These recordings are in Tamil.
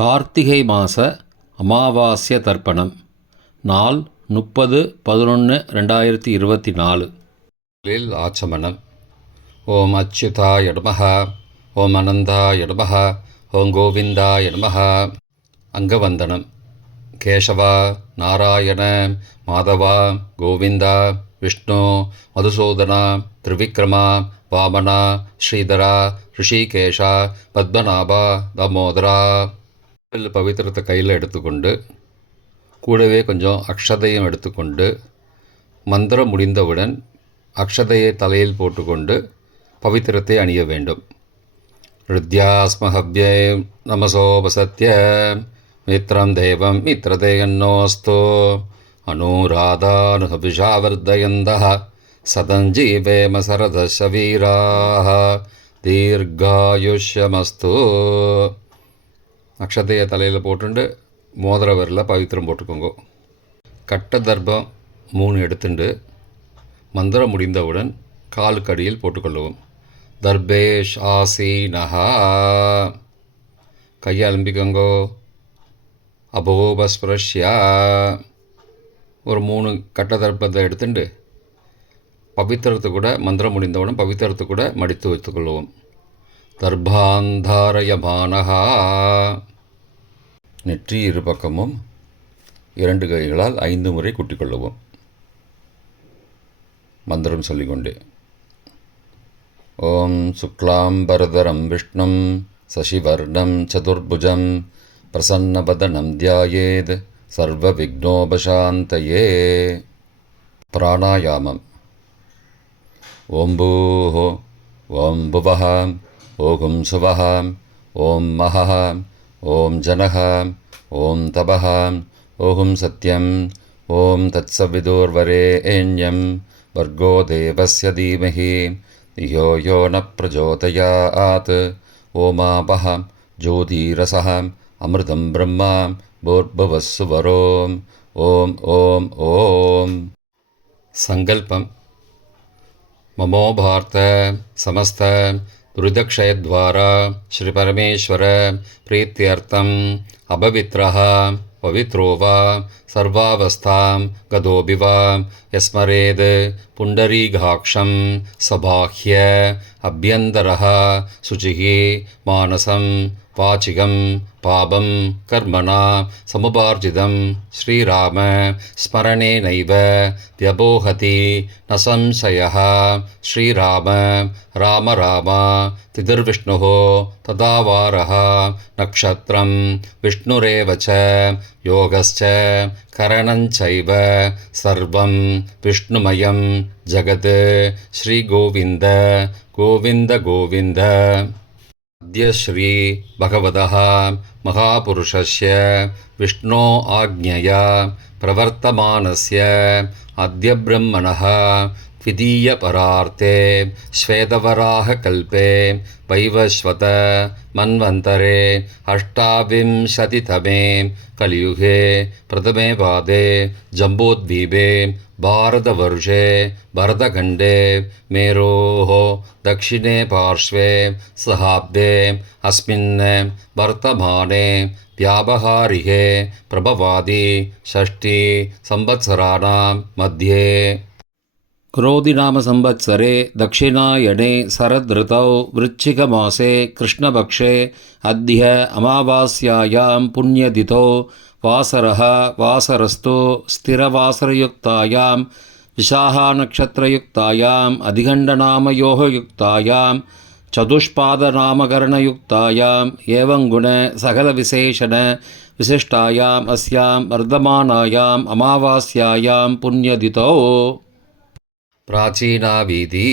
கார்த்திகை மாத அமாவாஸ்ய தர்ப்பணம் நாள் 30/11/2024 ஆச்சமனம். ஓம் அச்சுதாய நமஹ, ஓம் அனந்தாய நமஹ, ஓம் கோவிந்தாய நமஹ. அங்கவந்தனம். கேசவா, நாராயண, மாதவா, கோவிந்தா, விஷ்ணு, மதுசூதனா, திரிவிக்ரமா, வாமனா, ஸ்ரீதரா, ரிஷிகேஷா, பத்மநாபா, தாமோதரா. பவித்திரத்தை கையில் எடுத்துக்கொண்டு கூடவே கொஞ்சம் அக்ஷதையும் எடுத்துக்கொண்டு மந்திரம் முடிந்தவுடன் அக்ஷதையை தலையில் போட்டுக்கொண்டு பவித்திரத்தை அணிய வேண்டும். ருத்யாஸ்மஹவ்யே நமசோபசத்ய மித்ரம் தேவம் மித்ரதேயன்னோஸ்தோ அனுராதானுஹவிஷாவர்தயந்தः சதஞ்சீவேம சரதசவீராः தீர்காயுஷ்யமஸ்து. அக்ஷதையை தலையில் போட்டுண்டு மோதிர விரலில் பவித்திரம் போட்டுக்கோங்க. கட்ட தர்ப்பம் 3 எடுத்துண்டு மந்திரம் முடிந்தவுடன் காலுக்கு அடியில் போட்டுக்கொள்ளுவோம். தர்பேஷ் ஆசீனஹா. கையை அலம்பிக்கோங்கோ. அபோபஸ்பிரஷ்யா. ஒரு 3 கட்ட தர்ப்பத்தை எடுத்துட்டு பவித்திரத்தை கூட மந்திரம் முடிந்தவுடன் பவித்திரத்தை கூட மடித்து வைத்துக்கொள்வோம். தர்பாந்தாரயமானஹா. நெற்றி இரு பக்கமும் 2 கைகளால் 5 முறை குட்டிக்கொள்ளவும். மந்திரம் சொல்லிக்கொண்டே. ஓம் சுக்லாம்பரதரம் விஷ்ணும் சசிவர்ணம் சதுர்புஜம் பிரசன்னபதனம் தியாயேத் சர்வ விக்னோபசாந்தயே. பிராணாயாமம். ஓம் பூஹோ, ஓம் புவஹ, ஓம் சுவஹ, ஓம் மஹஹ, ஓம் ஜனஹ, ஓம் தபஹ, ஓம் சத்யம், ஓம் தத்சவிதுர்வரேண்யம் வர்கோ தேவஸ்ய தீமஹி தியோ யோ ந பிரச்சோதயாத். ஓமாபஹ ஜோதிரசஹ அமிர்தம் பிரம்மா பூர்புவஸ்ஸுவரோம். ஓம் ஓம் ஓம். சங்கல்பம். மமோபார்த்த சமஸ்த துரிதக்ஷயத்வாரா ஸ்ரீ பரமேஸ்வர பிரீத்தியர்த்தம் அபவித்ரஹ பவித்ரோ வா சர்வாவஸ்தாம் கதோபி வா யஸ்மரேத் புண்டரீகாக்ஷம் சபாஹ்ய அப்யந்தரஹ சுச்சிः மானசம் வாச்சிகம் பாபம் கர்மணா சமுபார்ஜிதம் ஸ்ரீராம ஸ்மரணேனைவ வியபோஹதி ந சம்சயः. ஸ்ரீராம ராம ராம திதிர்விஷ்ணுः ததாவாரः நக்ஷத்ரம் விஷ்ணுரேவ ச யோகஸ்ச கரணஞ்சைவ சர்வம் விஷ்ணுமயம் ஜகத். ஸ்ரீகோவிந்த கோவிந்த கோவிந்த. அத்ய ஸ்ரீ பகவதः மகாபுருஷஸ்ய விஷ்ணோ ஆக்ஞயா பிரவர்த்தமானஸ்ய அத்ய பிரம்மணः द्वितीयपरार्थे श्वेतवराहकल्पे वैवस्वत मन्वन्तरे अष्टाविंशतितमे कलियुगे प्रथमे पादे जम्बूद्वीपे भारतवर्षे भरतखण्डे मेरोः दक्षिणे पार्श्वे सहाब्दे अस्मिन् वर्तमाने व्यावहारिके प्रभवादि षष्ठी संवत्सराणां मध्ये क्रोधिनाम संवत्सरे दक्षिणायने शरदृतौ वृश्चिकमासे कृष्णपक्षे अद्य अमावास्यायां पुण्यतिथौ वासरः वासरस्तु स्थिरवासरयुक्तायां विशाखानक्षत्रयुक्तायाम् अधिगण्डनामयोः युक्तायां चतुष्पादनामकरणयुक्तायाम् एवं गुण सकलविशेषण विशिष्टायाम् अस्यां वर्धमानायाम् अमावास्यायां पुण्यतिथौ. பிராச்சீனா வீதி.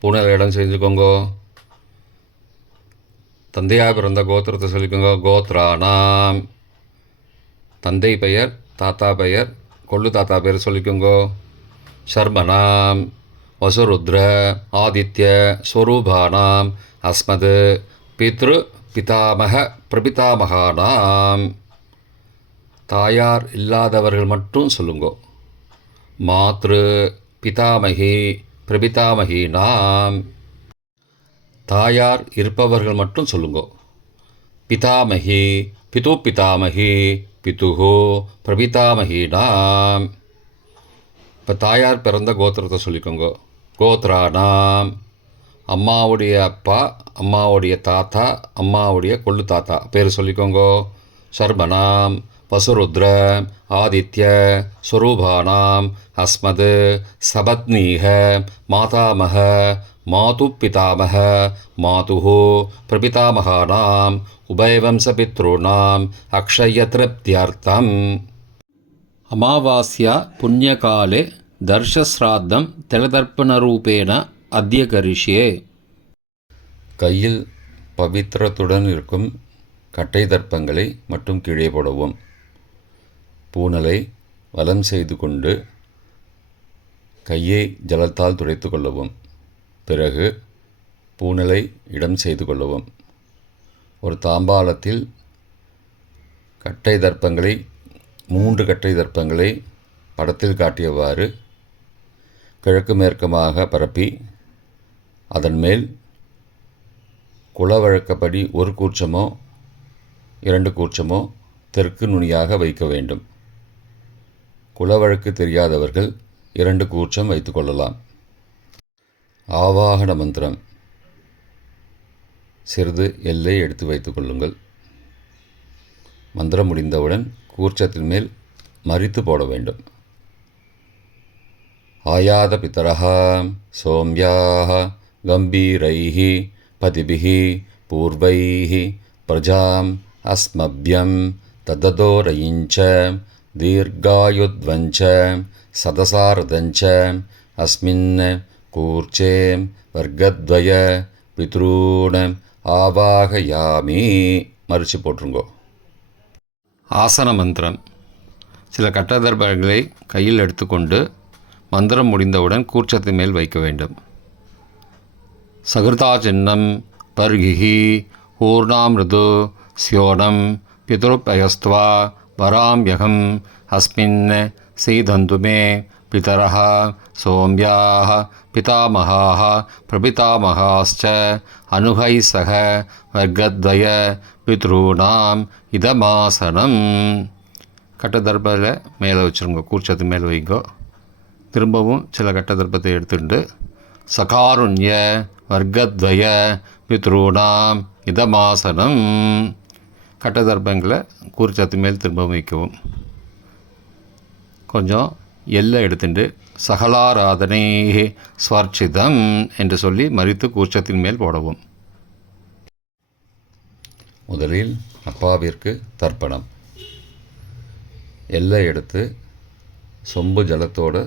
பூனல் இடம் செஞ்சுக்கோங்கோ. தந்தையாக பிறந்த கோத்திரத்தை சொல்லிக்கோங்க. கோத்ரானாம். தந்தை பெயர், தாத்தா பெயர், கொள்ளு தாத்தா பெயர் சொல்லிக்கோங்கோ. ஷர்மனாம் வசுருத்ர ஆதித்ய ஸ்வரூபானாம் அஸ்மத் பித்ரு பிதாமக பிரபிதாமகானாம். தாயார் இல்லாதவர்கள் மட்டும் சொல்லுங்கோ. மாத்ரு பிதாமகி பிரபிதாமகீனாம். தாயார் இருப்பவர்கள் மட்டும் சொல்லுங்கோ. பிதாமகி பிது பிதாமகி பிதுஹோ பிரபிதாமகீனாம். இப்போ தாயார் பிறந்த கோத்திரத்தை சொல்லிக்கோங்க. கோத்ரானாம், அம்மாவுடைய அப்பா, அம்மாவுடைய தாத்தா, அம்மாவுடைய கொள்ளு தாத்தா பேர் சொல்லிக்கோங்க. சர்மனாம் வசுருத்ர ஆதித்ய ஸ்வரூபானாம் அஸ்மத் சபத்னீக மாதாமக மாது பிதாமக மாதுஹோ பிரபிதாமகானாம் உபயவம்சபித்ருணாம் அக்ஷயத்ருப்தியர்த்தம். அமாவாஸ்யா புண்ணியகாலே தர்ஷஸ்ராத்தம் திலதர்ப்பணரூபேண அத்ய கரிஷ்யே. கையில் பவித்திரத்துடன் இருக்கும் கட்டை தர்ப்பங்களை மட்டும் கீழே போடவும். பூனலை வலம் செய்து கொண்டு கையை ஜலத்தால் துடைத்து கொள்ளவும். பிறகு பூனலை இடம் செய்து கொள்ளவும். ஒரு தாம்பாளத்தில் கட்டை தர்ப்பங்களை 3 கட்டை தர்ப்பங்களை படத்தில் காட்டியவாறு கிழக்கு மேற்குமாக பரப்பி அதன் மேல் குலவழக்கப்படி 1 கூர்ச்சமோ 2 கூர்ச்சமோ தெற்கு நுனியாக வைக்க வேண்டும். குலவழக்கு தெரியாதவர்கள் 2 கூர்ச்சம் வைத்துக்கொள்ளலாம். ஆவாகன மந்திரம். சிறிது எல்லை எடுத்து வைத்துக் கொள்ளுங்கள். மந்திரம் முடிந்தவுடன் கூர்ச்சத்தின் மேல் மரித்து போட வேண்டும். ஆயாத பிதரஹா சோம்யாஹ கம்பீரைஹி பதிபிஹி பூர்வைஹி பிரஜாம் அஸ்மப்யம் தததோரயிஞ்ச தீர்காயுத்வஞ்ச சதசாரதஞ்ச அஸ்மின் கூர்ச்சே வர்க்கத்வய பித்ரூண ஆவாகயாமி. மறித்து போட்டுருங்கோ. ஆசன மந்திரம். சில கட்டதர்பங்களை கையில் எடுத்துக்கொண்டு மந்திரம் முடிந்தவுடன் கூர்ச்சத்தின் மேல் வைக்க வேண்டும். சகிருதா சின்னம் பர்கிஹி ஊர்ணாமிருது ஸ்யோனம் பிதுருப்பயஸ்துவா வராம்யகம் அஸ்மின் சீதந்துமே பிதரஹ சோம்யாஹ பிதாமகாஹ பிரபிதாமகாஸ்ச அனுகை சக வர்க்கத்வய பித்ரூணாம் இதமாசனம். கட்டதர்பத்தில் மேலே வச்சுருங்க. கூர்ச்சத்து மேலே வைங்கோ. திரும்பவும் சில கட்டதர்பத்தை எடுத்துட்டு சகாருண்ய வர்க்கத்வய பித்ரூணாம் இதமாசனம். கட்டதர்பங்களை கூர்ச்சத்து மேல் திரும்பவும் வைக்கவும். கொஞ்சம் எல்லை எடுத்துட்டு சகலாராதனை ஸ்வர்ச்சிதம் என்று சொல்லி மறித்து கூர்ச்சத்தின் மேல் போடவும். முதலில் அப்பாவிற்கு தர்ப்பணம். எல்லை எடுத்து சொம்பு ஜலத்தோடு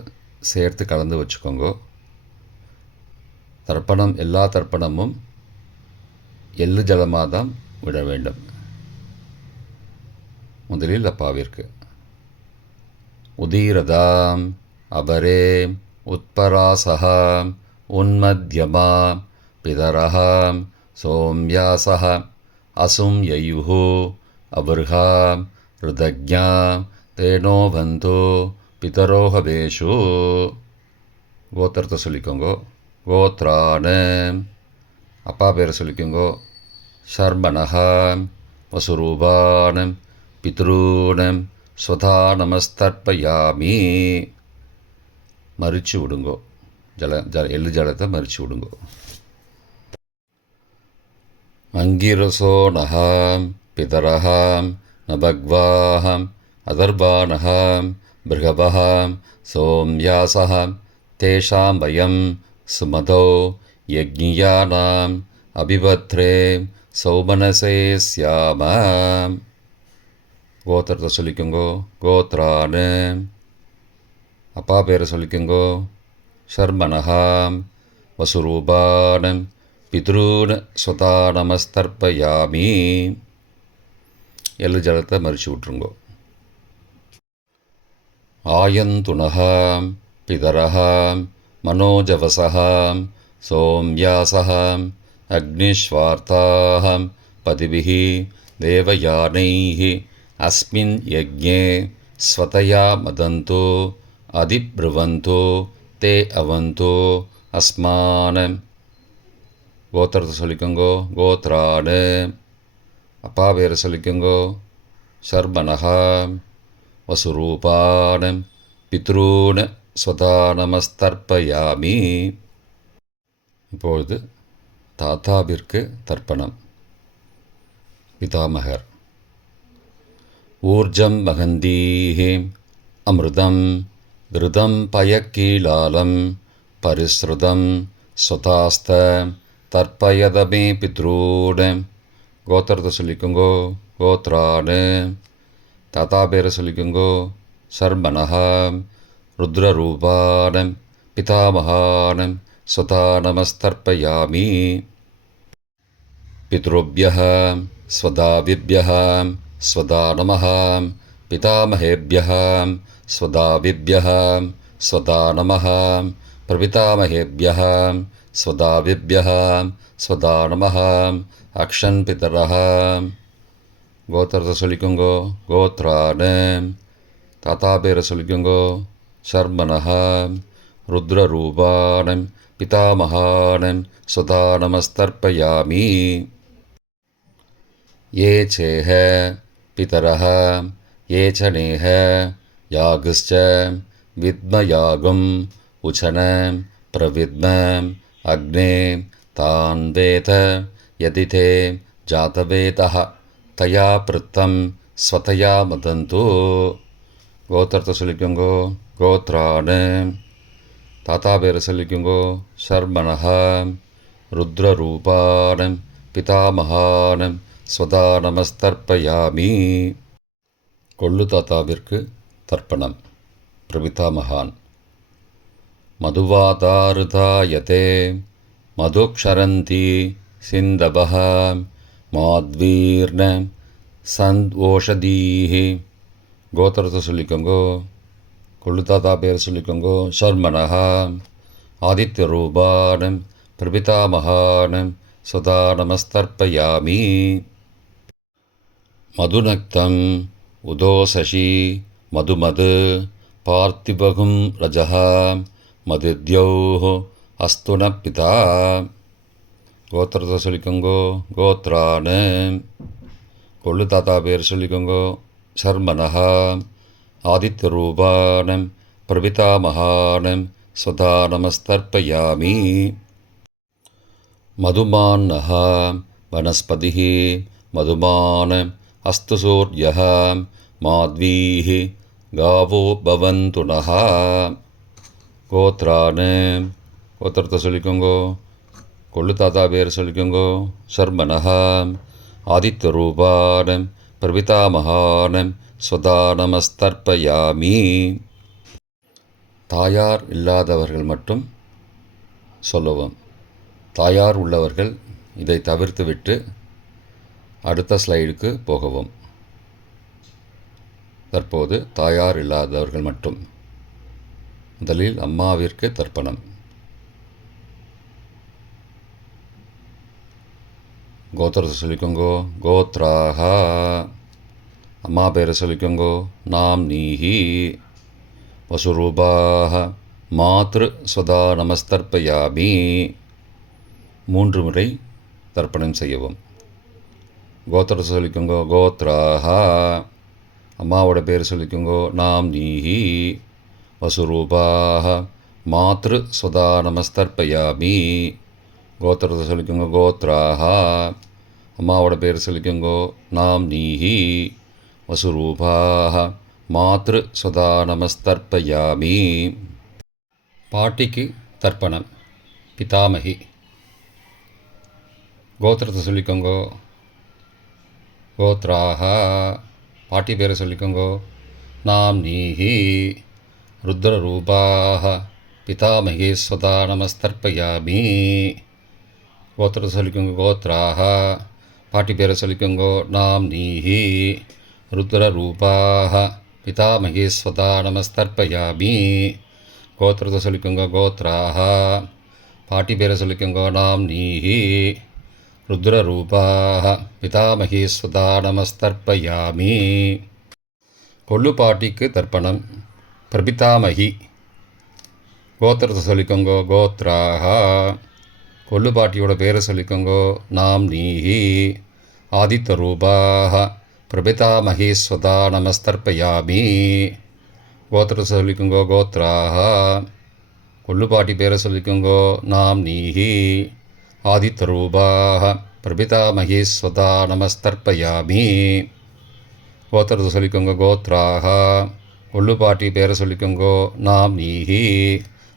சேர்த்து கலந்து வச்சுக்கோங்க. தர்ப்பணம் எல்லா தர்ப்பணமும் எள்ளு ஜலமாக தான் விட வேண்டும். முதலில் அப்பாவிற்கு உதீரதாம் அபரே உத்பராசகாம் உன்மத்யமாம் பிதரஹாம் சோம்யாசஹ அசும் யயுஹோ அபர்ஹாம் ருதக்ஞாம் தேனோ பந்தோ பிதரோஹவேஷு. கோத்திரத்தை சொல்லிக்கோங்க. கோத்ரான. அப்பா பேரை சொல்லிக்கோங்க. ஷர்மணஹாம் வசுரூபானம் பித்ரூனம் ஸ்வதா நமஸ்தர்ப்பயாமி. மறிச்சு விடுங்கோ. எள்ளு ஜலத்தை மறிச்சு விடுங்கோ. அங்கிரசோ நகாம் பிதரஹாம் நபக்வாஹாம் அதர்பானஹாம் பிருகபஹாம் சோம்யாசஹாம் தேஷாம் வயம் சுமதோ யக்ஞியானாம் அபிபத்ரே சௌமனசே ஸ்யாமாம். கோத்திரத்தை சொல்லிக்கோங்கோ. கோத்ரான. அப்பா பேரை சொல்லிக்கோங்கோ. ஷர்மணஹாம் வசுரூபானம் பித்ரூன் ஸ்வதா நமஸ்தர்ப்பயாமி. எள்ளு ஜலத்தை மறிச்சு விட்ருங்கோ. ஆயந்துனஹாம் பிதரஹாம் மனோஜவசஹாம் சோம்யாசஹாம் அக்னிஸ்வார்த்தாஹாம் பதிபிஹி தேவயானைஹி அஸ்மின் யஜ்ஞே ஸ்வதயா மதந்தோ அதிப்ருவந்தோ தே அவந்தோ அஸ்மான. கோத்திரத்தை சொல்லிக்கோங்கோ. கோத்ரான. அப்பா பேரை சொல்லிக்கோங்கோ. சர்மனஹா வசுரூபானம் பித்ரூன ஸ்வதா நமஸ்தர்ப்பயாமி. இப்பொழுது தாத்தாவிற்கு தர்ப்பணம். பிதாமகர். ஊர்ஜம் வகந்தீஹி அமிர்தம் கிருதம் பயக்கீலாலம் பரிஸ்ருதம் ஸ்வதாஸ்த தர்ப்பயதமே பித்ரூன. கோத்திரத்தை சொல்லிக்கோங்கோ. கோத்ரானு. தாத்தா பேரை சொல்லிக்கோங்கோ. சர்மனஹா ருத்ரரூபானம் பிதாமகானம் ஸ்வதா நமஸ்தர்ப்பயாமி. பித்ருभ्यः स्वदाविभ्यः स्वदा नमः. पितामहेभ्यः स्वदाविभ्यः स्वदा नमः. प्रपितामहेभ्यः स्वदाविभ्यः स्वदा नमः. अक्षन् पितरः. கோத்திரத்தை சொல்லிக்கோங்கோ. கோத்ரானு. தாத்தா பேரை சொல்லிக்கோங்கோ. சர்மனஹா ருத்ரரூபானம் பிதாமகானம் ஸ்வதா நமஸ்தர்ப்பயாமி. ये चेह पितरः ये च नेह यागश्च विद्मयागुम् उचन प्रविद्म अग्ने तान् वेद यदि ते जातवेदः तया पृत्तं स्वतया मदन्तु. கோத்திரத்தை சொல்லிக்கோங்கோ. கோத்ரானு. தாத்தா பேரை சொல்லிக்கோங்கோ. சர்மனஹா ருத்ரரூபானம் பிதாமகானம் ஸ்வதா நமஸ்தர்ப்பயாமி. கொள்ளு தாத்தாவிற்கு தர்ப்பணம். பிரபிதாமகான். மதுவாதாருதாயதே மதுக்ஷரந்தி சிந்தபஹ மாத்வீர்ண சந்த்வோஷதீஹி. கோத்திரத்தை சொல்லிக்கோங்கோ. கொள்ளு தாத்தா பேரை சொல்லிக்கோங்கோ. சர்மனஹா ஆதித்யரூபானம் பிரபிதாமகானம் ஸ்வதா நமஸ்தர்ப்பயாமி. மதுநக்தம் உதோசசி மதுமது பார்த்திபகும் ரஜः மதித்யௌः அஸ்துன பிதா. கோத்திரத்தை சொல்லிக்கோங்கோ. கோத்ரானு. கொள்ளு தாத்தா பேர் சொல்லிக்கோங்கோ. சர்மனஹா ஆதித்யரூபானம் பிரபிதாமகானம் ஸ்வதா நமஸ்தர்ப்பயாமி. மதுமான்னः வனஸ்பதிः மதுமான் அஸ்து சூர்யः மாத்வீः காவோ பவந்து நः. கோத்ரானு. கோத்திரத்தை சொல்லிக்கோங்கோ. கொள்ளு தாத்தா பேர் சொல்லிக்கோங்கோ. சர்மனஹா ஆதித்யரூபானம் பிரபிதாமகானம் ஸ்வதா நமஸ்தர்ப்பயாமி. தாயார் இல்லாதவர்கள் மட்டும் சொல்லவும். தாயார் உள்ளவர்கள் இதை தவிர்த்துவிட்டு அடுத்த ஸ்லைடுக்கு போகவும். தற்போது தாயார் இல்லாதவர்கள் மட்டும். முதலில் அம்மாவிற்கு தர்ப்பணம். கோத்திரத்தை சொல்லிக்கோங்கோ. கோத்ராஹா. அம்மா பேரை சொல்லிக்கோங்கோ. நாம் நீஹி வசுரூபாஹ மாத்ரு ஸ்வதா நமஸ்தர்ப்பயாமி. 3 முறை தர்ப்பணம் செய்யவும். கோத்திரத்தை சொல்லிக்கோங்கோ. கோத்ராஹா. அம்மாவோட பேர் சொல்லிக்கோங்கோ. நாம் நீஹி வசுரூபாஹ மாத்ரு ஸ்வதா நமஸ்தர்ப்பயாமி. கோத்திரத்தை சொல்லிக்கோங்கோ. கோத்ராஹா. அம்மாவோட பேர் சொல்லிக்கோங்கோ. நாம் நீஹி வசுரூபாஹ மாத்ரு ஸ்வதா நமஸ்தர்ப்பயாமி. பாட்டிக்கு தர்ப்பணம். பிதாமகி. கோத்திரத்தை சொல்லிக்கோங்கோ. கோத்ராஹா. பாட்டி பேரை சொல்லிக்கோங்கோ. நாம் நீஹி ருத்ரரூபாஹ பிதாமகி ஸ்வதா நமஸ்தர்ப்பயாமி. கோத்திரத்தை சொல்லிக்கோங்கோ. கோத்ராஹா. பாட்டி பேரை சொல்லிக்கோங்கோ. நாம் நீஹி ருத்ரரூபாஹ பிதாமகி ஸ்வதா நமஸ்தர்ப்பயாமி. கோத்திரத்தை சொல்லிக்கோங்கோ. கோத்ராஹா. பாட்டி பேரை சொல்லிக்கோங்கோ. நாம் நீஹி ருத்ரரூபாஹ பிதாமகி ஸ்வதா நமஸ்தர்ப்பயாமி. கொள்ளு பாட்டிக்கு தர்ப்பணம். பிரபிதாமகி. கோத்திரத்தை சொல்லிக்கோங்கோ. கோத்ராஹா. கொள்ளு பாட்டியோட பேரை சொல்லிக்கோங்கோ. நாம் நீஹி ஆதித்தரூபாः பிரபிதாமகீஸ்வதா நமஸ்தர்ப்பயாமி. கோத்திரத்தை சொல்லிக்கோங்கோ கோத்ராக. கொள்ளுப்பாட்டி பேரை சொல்லிக்கோங்கோ நாம் நீஹி. ஆதித்தரூபாக பிரபிதாமகீஸ்வதா நமஸ்தர்ப்பயாமி. கோத்திரத்தை சொல்லிக்கோங்க கோத்ராக. கொள்ளுப்பாட்டி பேரை சொல்லிக்கோங்கோ நாம் நீஹி.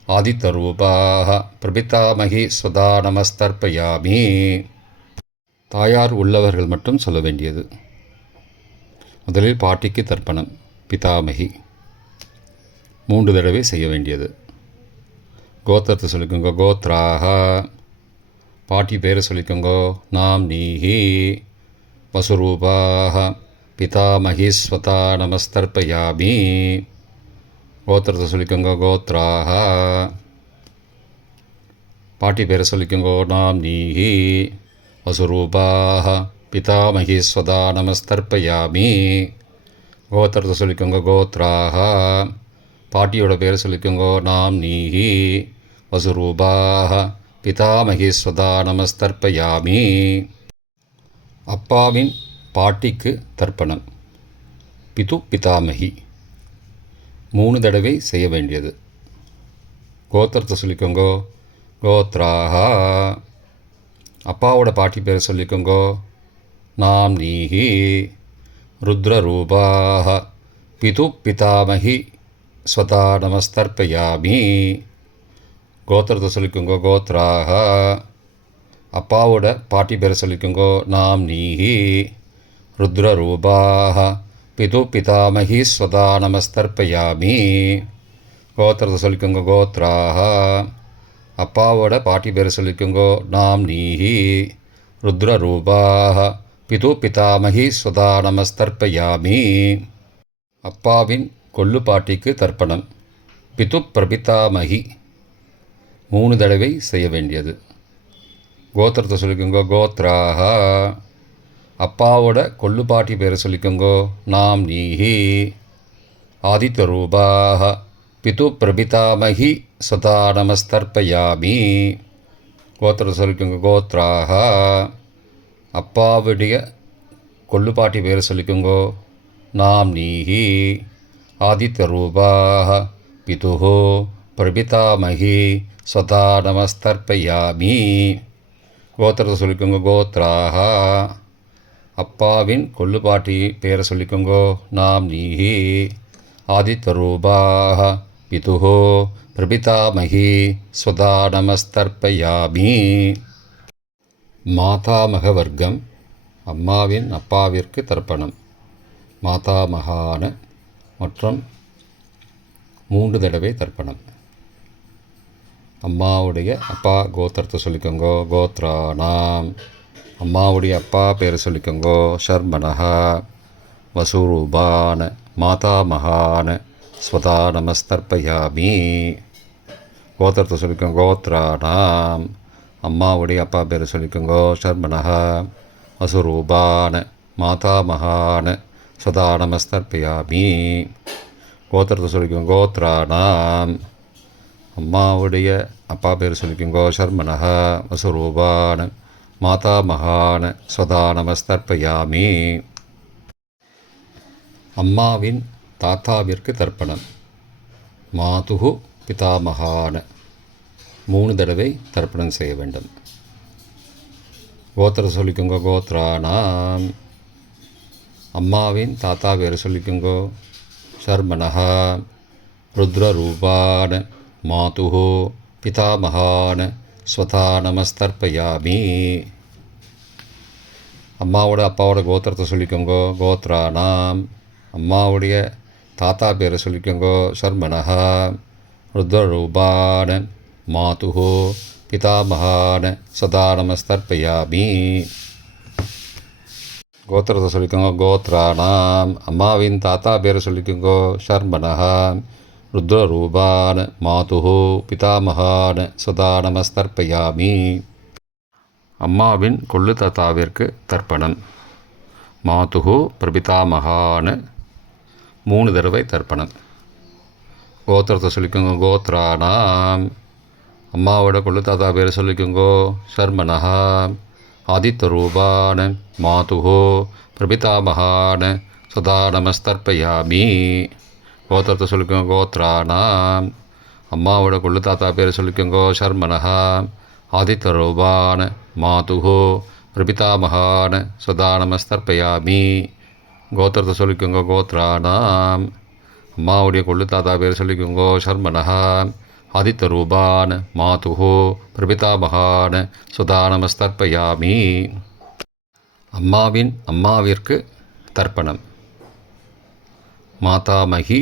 ஆதித்தரூபாக பிரபிதாமகீஸ்வதா நமஸ்தர்ப்பயாமி. தாயார் உள்ளவர்கள் மட்டும் சொல்ல வேண்டியது. முதலில் பாட்டிக்கு தர்ப்பணம் பிதாமகி 3 தடவை செய்ய வேண்டியது. கோத்திரத்தை சொல்லிக்கோங்க கோத்ராக. பாட்டி பேரை சொல்லிக்கோங்கோ நாம் நீஹி. வசுரூபாக பிதாமகீஸ்வதா நமஸ்தர்ப்பயாமி. கோத்திரத்தை சொல்லிக்கோங்க கோத்ராக. பாட்டி பேரை சொல்லிக்கோங்கோ நாம் நீஹி. வசுரூபாக பிதாமகீஸ்வதா நமஸ்தர்ப்பயாமி. கோத்திரத்தை சொல்லிக்கோங்க கோத்ராக. பாட்டியோட பேரை சொல்லிக்கோங்கோ நாம் நீஹி. வசுரூபாக பிதாமகீஸ்வதா நமஸ்தர்ப்பயாமி. அப்பாவின் பாட்டிக்கு தர்ப்பணம் பிது பிதாமகி 3 தடவை செய்ய வேண்டியது. கோத்திரத்தை சொல்லிக்கோங்கோ கோத்ராக. அப்பாவோட பாட்டி பேரை சொல்லிக்கோங்கோ நாம் நீஹி. ருத்ரரூபாக பிது பிதாமகி ஸ்வதா நமஸ்தர்ப்பயாமி. கோத்திரத்தை சொல்லிக்கோங்கோ கோத்ராக. அப்பாவோட பாட்டி பேரை சொல்லிக்கோங்கோ நாம் நீஹி. ருத்ரரூபாக பிது பிதாமகி ஸ்வதா நமஸ்தர்ப்பயாமி. கோத்திரத்தை சொல்லிக்கோங்க கோத்ராக. அப்பாவோட பாட்டி பேரை சொல்லிக்கோங்கோ நாம் நீஹி. ருத்ரரூபாக பிது பிதாமகி ஸ்வதா நமஸ்தர்ப்பயாமி. அப்பாவின் கொள்ளு பாட்டிக்கு தர்ப்பணம் பிது பிரபிதாமகி 3 தடவை செய்ய வேண்டியது. கோத்திரத்தை சொல்லிக்கோங்கோ கோத்ராக. அப்பாவோட கொள்ளு பாட்டி பேரை சொல்லிக்கோங்கோ நாம் நீஹி. ஆதித்தரூபாக பிது பிரபிதாமகி ஸ்வதா நமஸ்தர்ப்பயாமி. கோத்திரத்தை சொல்லிக்கோங்க கோத்ராக. அப்பாவுடைய கொள்ளுப்பாட்டி பேரை சொல்லிக்கோங்கோ நாம் நீஹி. ஆதித்தரூபாக பிதுஹோ பிரபிதாமகி ஸ்வதா நமஸ்தர்ப்பயாமி. கோத்திரத்தை சொல்லிக்கோங்க கோத்ராக. அப்பாவின் கொள்ளுப்பாட்டி பேரை சொல்லிக்கோங்கோ நாம் நீஹி. ஆதித்தரூபாக பிதுஹோ பிரபிதாமகி ஸ்வதா நமஸ்தர்ப்பயாமி. மாதாமக வர்க்கம் அம்மாவின் அப்பாவிற்கு தர்ப்பணம் மாதாமகான மற்றும் 3 தடவை தர்ப்பணம். அம்மாவுடைய அப்பா கோத்திரத்தை சொல்லிக்கோங்கோ கோத்ரானாம். அம்மாவுடைய அப்பா பேரை சொல்லிக்கோங்கோ ஷர்மனஹா. வசுரூபான மாதாமகான ஸ்வதா நமஸ்தர்ப்பயாமி. கோத்திரத்தை சொல்லிக்கோங்க கோத்ரானாம். அம்மாவுடைய அப்பா பேரை சொல்லிக்கோங்கோ ஷர்மனஹா. வசுரூபான மாதாமகான ஸ்வதா நமஸ்தர்ப்பயாமி. கோத்திரத்தை சொல்லிக்கோங்க கோத்ரானாம். அம்மாவுடைய அப்பா பேர் சொல்லிக்கோங்கோ ஷர்மனஹா. வசுரூபான மாதாமகான ஸ்வதா நமஸ்தர்ப்பயாமி. அம்மாவின் தாத்தாவிற்கு தர்ப்பணம் மாதுகு பிதாமகான 3 தடவை தர்ப்பணம் செய்ய வேண்டும். கோத்திரத்தை சொல்லிக்கோங்க கோத்ரானாம். அம்மாவின் தாத்தா பேரை சொல்லிக்கோங்கோ ஷர்மனஹா. ருத்ரரூபான மாதுஹோ பிதாமகான ஸ்வதா நமஸ்தர்ப்பயாமி. அம்மாவோட அப்பாவோட கோத்திரத்தை சொல்லிக்கோங்கோ கோத்ரானாம். அம்மாவுடைய தாத்தா பேரை சொல்லிக்கோங்கோ ஷர்மனஹா. ருத்ரரூபான மாதுஹோ பிதாமகான சதா நமஸ்தர்ப்பயாமி. கோத்திரத்தை சொல்லிக்கோங்க கோத்ரானாம். அம்மாவின் தாத்தா பேரை சொல்லிக்கோங்கோ ஷர்மனஹா. ருத்ரரூபான மாதுஹோ பிதாமகான சதா நமஸ்தர்ப்பயாமி. அம்மாவின் கொள்ளு தாத்தாவிற்கு தர்ப்பணம் மாதுஹு பிரபிதாமகான 3 தடவை தர்ப்பணம். கோத்திரத்தை சொல்லிக்கோங்க கோத்ரானாம். அம்மாவோட கொள்ளு தாத்தா பேரை சொல்லிக்கோங்கோ ஷர்மனஹா. ஆதித்தரூபான மாதுஹோ பிரபிதாமகான சதா நமஸ்தர்ப்பயாமி. கோத்திரத்தை சொல்லிக்கோங்க. கோத்ரானாம். அம்மாவோட கொள்ளு தாத்தா பேர் சொல்லிக்கோங்க. சர்மனஹா. ஆதித்தரூபான மாதுஹோ பிரபிதாமகான சதா நமஸ்தர்ப்பயாமி. கோத்திரத்தை சொல்லிக்கோங்க. கோத்ரானாம். அம்மாவுடைய கொள்ளு தாத்தா பேர் சொல்லிக்கோங்க. சர்மனஹா. ஆதித்தரூபான மாதுஹோ பிரபிதாமகான சுதா நமஸ்தர்ப்பயாமி. அம்மாவிற்கு தர்ப்பணம். மாதாமகி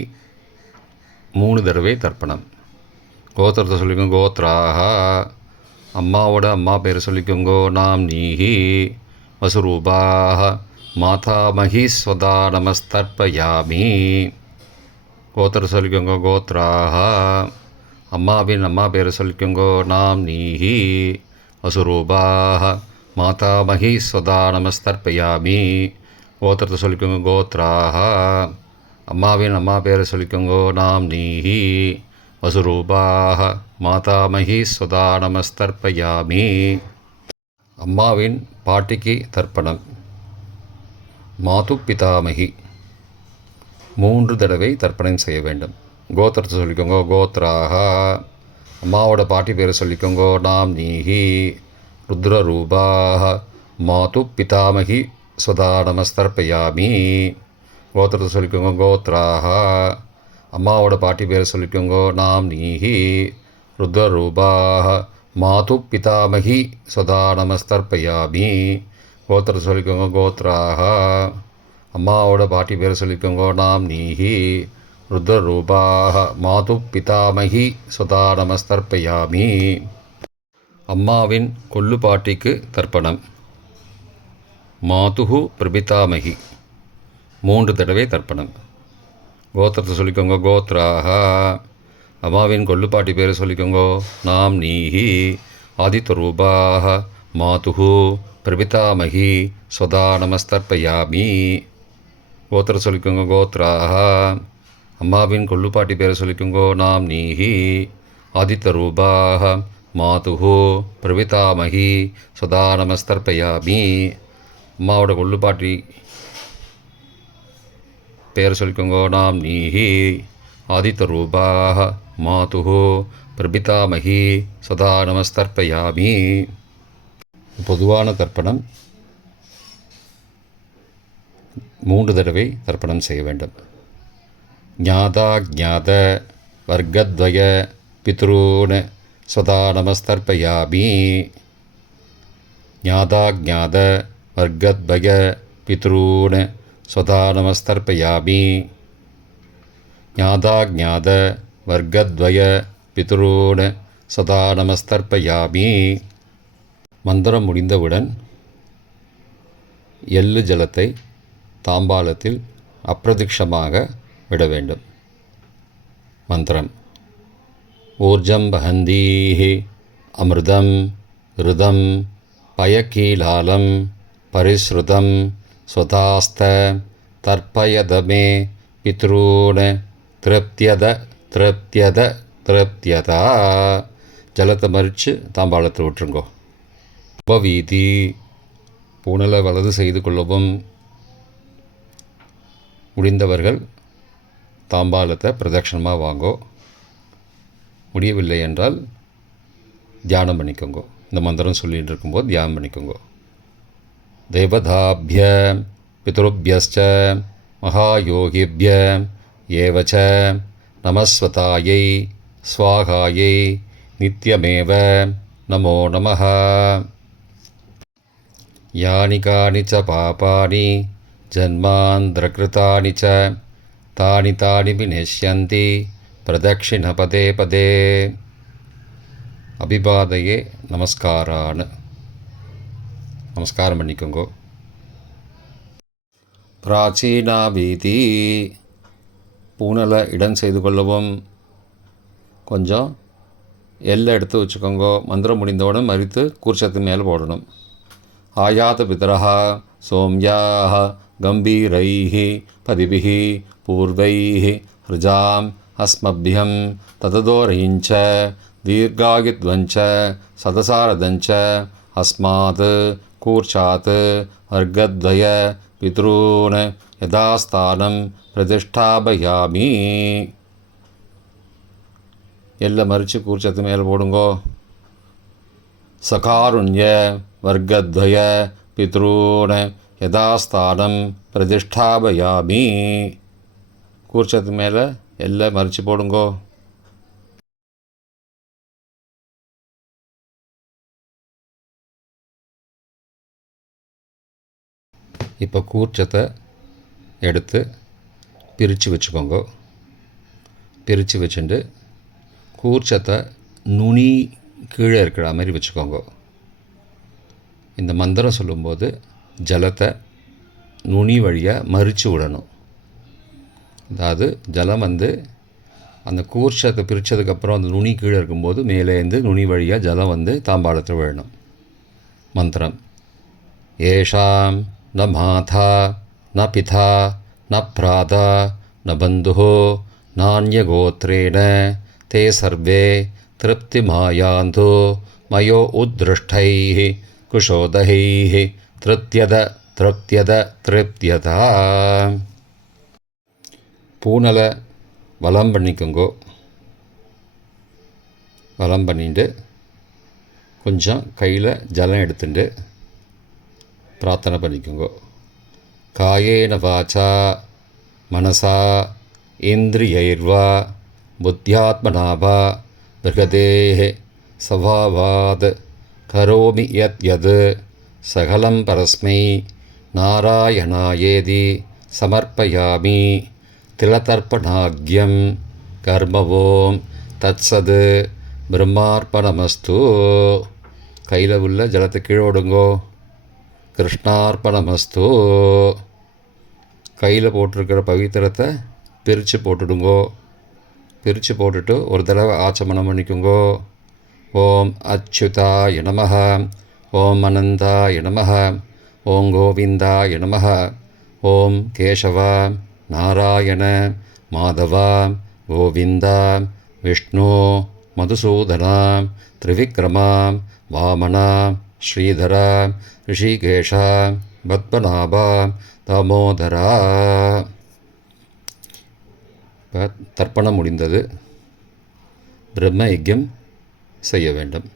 3 தடவை தர்ப்பணம். கோத்திரத்தை சொல்லிக்கோங்க. கோத்ராக. அம்மாவோட அம்மா பேர் சொல்லிக்கோங்க. நாம்னீஹி வசுரூபாக மாதாமகி ஸ்வதா நமஸ்தர்ப்பயாமி. கோத்திரத்தை சொல்லிக்கோங்க. கோத்ராக. அம்மாவின் அம்மா பேர் சொல்லிக்கோங்க. நாம்னீஹி வசுரூபாக மாதாமகி ஸ்வதா நமஸ்தர்ப்பயாமி. கோத்திரத்தை சொல்லிக்கோங்க. கோத்ராக. அம்மாவின் அம்மா பேரை சொல்லிக்கோங்க. நாம்னீஹி வசுரூபாக மாதாமகி ஸ்வதா நமஸ்தர்ப்பயாமி. அம்மாவின் பாட்டிக்கு தர்ப்பணம். மாது பிதாமகி 3 தடவை தர்ப்பணம் செய்ய வேண்டும். கோத்திரத்தை சொல்லிக்கோங்க. கோத்ராக. அம்மாவோட பாட்டி பேரை சொல்லிக்கோங்க. நாம்னீஹி ருத்ரரூபாக மாது பிதாமகி ஸ்வதா நமஸ்தர்ப்பயாமி. கோத்திரத்தை சொல்லிக்கோங்க. கோத்ராக. அம்மாவோட பாட்டி பேரை சொல்லிக்கோங்க. நாம்னீஹி ருத்ரரூபாக மாது பிதாமகி ஸ்வதா நமஸ்தர்ப்பயாமி. கோத்திரத்தை சொல்லிக்கோங்க. கோத்ராக. அம்மாவோட பாட்டி பேரை சொல்லிக்கோங்க. நாம்னீஹி ருத்ரரூபாக மாது பிதாமகி ஸ்வதா நமஸ்தர்ப்பயாமி. அம்மாவின் கொள்ளு பாட்டிக்கு தர்ப்பணம். மாதுஹு பிரபிதாமகி 3 தடவை தர்ப்பணம். கோத்திரத்தை சொல்லிக்கோங்க. கோத்ராக. அம்மாவின் கொள்ளுப்பாட்டி பேரை சொல்லிக்கோங்க. நாம்னீஹி ஆதித்தரூபாக மாதுஹு பிரபிதாமகி ஸ்வதா நமஸ்தர்ப்பயாமி. கோத்திரம் சொல்லிக்கோங்க. கோத்ராக. அம்மாவின் கொள்ளுப்பாட்டி பேரை சொல்லிக்கோங்க. நாம்னீஹி ஆதித்தரூபாக மாதுஹு பிரபிதாமகி ஸ்வதா நமஸ்தர்ப்பயாமி. அம்மாவோட கொள்ளுப்பாட்டி பேர் சொல்லிக்கோங்க. நாம்னீஹி ஆதித்தரூபாக மாதுஹு பிரபிதாமகி சதா நமஸ்தர்ப்பயாமி. பொதுவான தர்ப்பணம் 3 தடவை தர்ப்பணம் செய்ய வேண்டும். ஞாதா ஞாத வர்க்கத்வய பித்ரூன் சதா நமஸ்தர்ப்பயாமி. ஞாதா ஞாத வர்க்கத்வய பித்ரூன் சதா நமஸ்தர்ப்பயாமி. ஞாதா ஞாத வர்க்கத்வய பித்ரூன் சதா நமஸ்தர்ப்பயாமி. மந்திரம் முடிந்தவுடன் எள்ளு ஜலத்தை தாம்பாளத்தில் அப்பிரதிக்ஷமாக விட வேண்டும். மந்திரம். ஊர்ஜம் வஹந்தீஹி அமிர்தம் ருதம் பயக்கீலாலம் பரிஸ்ருதம் ஸ்வதாஸ்த தர்ப்பயதமே பித்ரூன் திருப்தியத திருப்தியத திருப்தியதா. ஜலத்தை மறித்து தாம்பாளத்தில் விட்டுருங்கோ. உபவீதி. பூனலை வலது செய்து கொள்ளவும். முடிந்தவர்கள் தாம்பாளத்தை பிரதட்சணமாக வாங்கோ. முடியவில்லை என்றால் தியானம் பண்ணிக்கோங்க. இந்த மந்திரம் சொல்லிகிட்டு இருக்கும்போது தியானம் பண்ணிக்கோங்க. தேவதாபிய பித்ருபியஸ்ச மகாயோகிபிய ஏவச்ச நமஸ்வதாயை ஸ்வாகாயை நித்யமேவ நமோ நமः. யானி கானி ச பாபானி ஜன்மாந்திரகிருதானி ச தானி தானி விநஷ்யந்தி பிரதக்ஷிண பதே பதே. அபிபாதையே நமஸ்காரான். நமஸ்காரம் பண்ணிக்கோங்க. பிராச்சீனா வீதி. பூனலை இடம் செய்து கொள்ளவும். கொஞ்சம் எல்லை எடுத்து வச்சுக்கோங்க. மந்திரம் முடிந்தவுடன் மறித்து கூர்ச்சத்து மேலே போடணும். ஆயாத பிதரஹா சோம்யாஹ கம்பீரைஹி பதிபிஹி பூர்வைஹி ருஜாம் அஸ்மபியம் தததோரயிஞ்ச தீர்காகித்வஞ்ச சதசாரதஞ்ச அஸ்மாத் கூர்ச்சாத் வர்க்கத்வய பித்ரூன் யதாஸ்தானம் பிரதிஷ்டாபயாமி. எல்லாம் மறித்து கூர்ச்சத்து மேலே போடுங்கோ. சகாருண்ய வர்க்கத்வய பித்ரூன் யதாஸ்தானம் பிரதிஷ்டாபயாமி. கூர்ச்சத்து மேலே எல்லாம் மறித்து போடுங்கோ. இப்போ கூர்ச்சத்தை எடுத்து பிரித்து வச்சுக்கோங்க. பிரித்து வச்சுட்டு கூர்ச்சத்தை நுனி கீழே இருக்கிற மாதிரி வச்சுக்கோங்க. இந்த மந்திரம் சொல்லும்போது ஜலத்தை நுனி வழியாக மறித்து விடணும். அதாவது ஜலம் அந்த கூர்ச்சத்தை பிரித்ததுக்கப்புறம் அந்த நுனி கீழே இருக்கும்போது மேலேருந்து நுனி வழியாக ஜலம் தாம்பாளத்தில் விழணும். மந்திரம்: ஏஷாம் ந மாதா ந பிதா ந பிராதா ந பந்துஹோ நான்யகோத்ரேண தே சர்வே திருப்திமாயாந்தோ மயோ உத்ருஷ்டைः குஷோதகைः திருப்தியத திருப்தியத திருப்தியதா. பூனலை வலம் பண்ணிக்கோங்கோ. வலம் பண்ணிட்டு கொஞ்சம் கையில் ஜலம் எடுத்துட்டு பிரார்த்தனை பண்ணிக்கோங்கோ. காயேன வாச்சா மனசா இந்திரியைர்வா புத்தியாத்மனாவா பிருகதேஹ சவாவாத் கரோமி யத் யத் சகலம் பரஸ்மை நாராயணாயேதி சமர்ப்பயாமி. திலதர்ப்பணாக்யம் கர்மவோம் தத்சத் பிரம்மார்ப்பணமஸ்து. கையில் உள்ள ஜலத்தை கீழே விடுங்கோ. கிருஷ்ணார்ப்பணமஸ்து. கையில் போட்டிருக்கிற பவித்திரத்தை பிரித்து போட்டுடுங்கோ. பிரித்து போட்டுட்டு ஒரு தடவை ஆச்சமனம் பண்ணிக்கோங்கோ. ஓம் அச்சுதாய நமஹ, ஓம் அனந்தாய நமஹ, ஓம் கோவிந்தாய நமஹ, ஓம் கேசவா நாராயண மாதவா கோவிந்தா விஷ்ணு மதுசூதனா திரிவிக்ரமா வாமனா ஸ்ரீதரா ரிஷிகேஷா பத்மநாபா தாமோதரா. தர்ப்பணம் முடிந்தது. பிரம்ம யஜ்யம் செய்ய வேண்டும்.